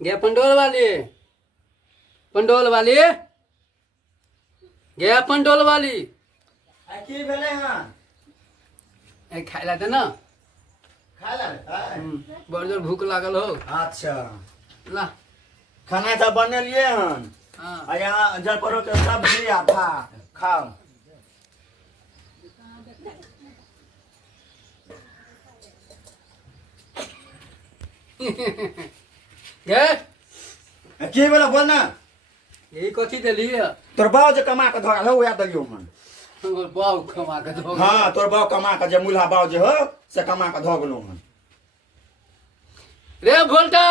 गे पंडोल वाली, पंडोल वाली, गे पंडोल वाली। की भेले हां? ए खाइला दे ना। खा ला। बड़ जोर भूख लागल हो। अच्छा ला खाना तो बनलिए हन। हाँ आ यहाँ जल परो के सब्जी आ भात खाओ। गे की बोला बोल ना। यही कथी देली तोर बाव जे कमा के धरल हो या दलियो मन। हमर बाऊ खमा के दो। हाँ तोर बाव कमा के जे मुल्हा बाव जे हो से कमा के ध गेलो हन। रे भोल्टा।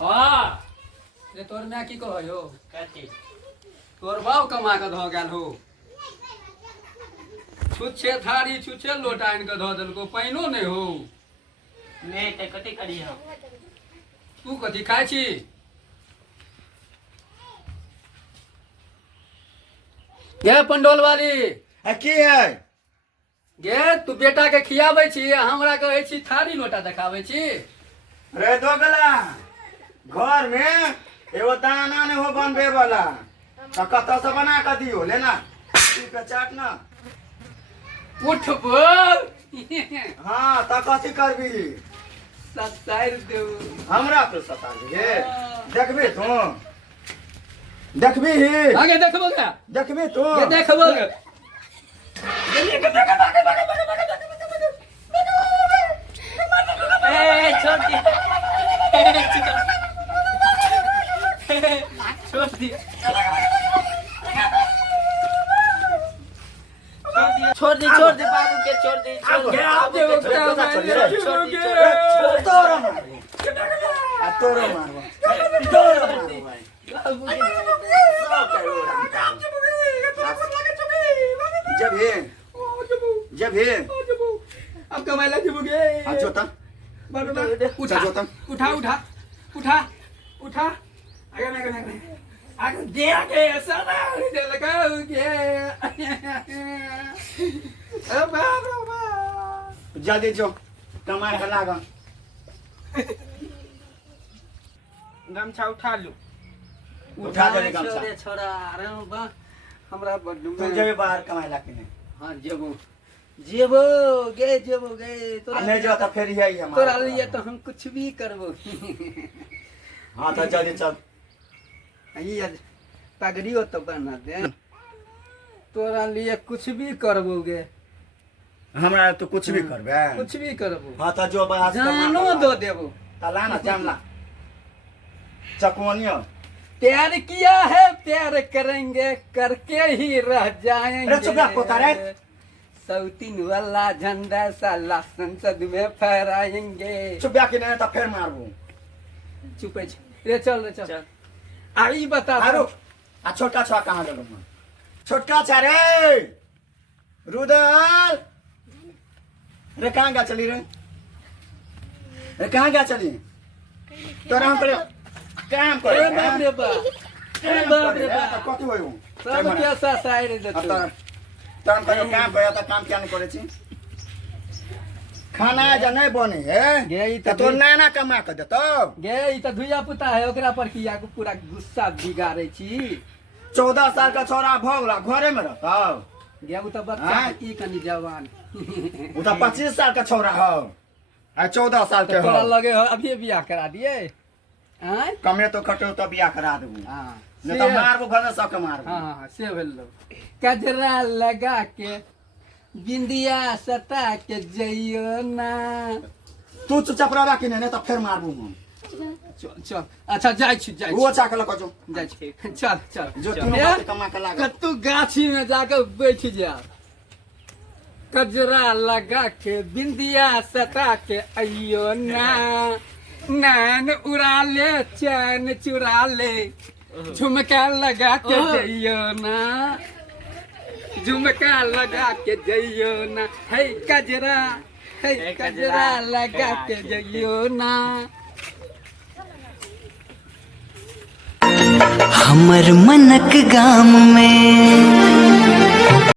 हाँ रे तोर मैं की कहो यो कथी तोर बाऊ कमा के ध गेल हो। छुच्छे थारी छुच्छे लोटा आनि के ध देलको, पाइनो नहीं हो। नहीं तो कथी करी हम? तू कथी खाइ छी? गे पंडोल वाली। की है? गे तू बेटा के खियाबै छी, हमरा कहै छी थारी लोटा देखाबै छी। रे दोगला घर में एगो दाना नहीं हो बनबे वाला तो कत से बना के दियो लेना तू के चाट ना। उठ बोल। हाँ तो कथी करबी? सत्ताइर देऊ। हमरा तो सता दिए देखबी तू देखबी ही आगे देखबो गे, देखबी तू ये देखबो गे। ए छोड़ दी छोड़ दी छोड़ दी छोड़ दी बाबू के छोड़ दी छोड़ दी आप दे वो क्या छोड़ दी तोरो मारबो आ तोरो मारबो तोरो मारबो जब हे जब हे अब कमाइला जबोगे। आ जोता उठा जोता उठा उठा उठा उठा आगे आगे आगे दे आगे साला दे लगाओ के। अब बाबा जल्दी जो कमाए के लागा गमछा उठा लू उठा दे गमछा छोरे छोरा अरे बा हमरा बड्डू तू जेबे बाहर कमाए ला के नहीं हां जेबो जेबो गे आ नहीं जो तो फिर यही हमारा तोरा लिए तो हम कुछ भी करबो। हां तो जल्दी चल ये पगड़ी हो तो बना दे, तोरा लिए कुछ भी करबो गे। हमरा तो कुछ भी करबे कुछ भी करबो। हां तो जो बाहर जानो दो देबो। तला ना जानला चकवानियो प्यार किया है प्यार करेंगे करके ही रह जाएंगे। अरे चुप रह पोता रे। सौतीन वाला झंडा साला संसद में फहराएंगे। चुप जा के नहीं तो फिर मारबो। चुप है रे चल रे चल। आई बता आरो आ छोटा छुआ कहां गेलो मैं? छोटका छा रे रुदल रे कहां गा चली रे कहां गा चली तोरा हम करे काम करे ए बाप रे बाप ए बाप रे बाप कथि होयो सब कैसा साइड दे तू। तम कहियो काम करे त काम क्या नहीं करे छी? खाना जे नहीं बने है गे ई त तो नाना कमा के देतो। गे ई त धुइया पुता है ओकरा पर किया को पूरा गुस्सा बिगाड़े छी। 14 साल का छोरा भोगला घरे में रहतो। गे उ त बच्चा की कनी जवान। उ त 25 साल का छोरा हो आ 14 साल के तोरा हो। लगे हो अभी बियाह करा दिए हैं? कमे तो खटो तो बियाह करा देबू हां नहीं तो मारबो घर में सबके मारबो। हाँ से भेलो। कजरा लगा के बिंदिया सटा के जइयो ना। तू चुपचाप रहबा कि नहीं तो फिर मारबू हम। चल चल अच्छा जाय छी वो चाक लको जो जाय छी चल चल जो तीनों बात कमा के लागा कतु गाछी में जाकर बैठ जा। कजरा लगा के बिंदिया सटा के अइयो ना। नैन उड़ा ले चैन चुरा ले झुमका लगा के जइयो ना। झुमका लगा के जइयो ना। है कजरा लगा के जइयो ना। हमर मनक गाम में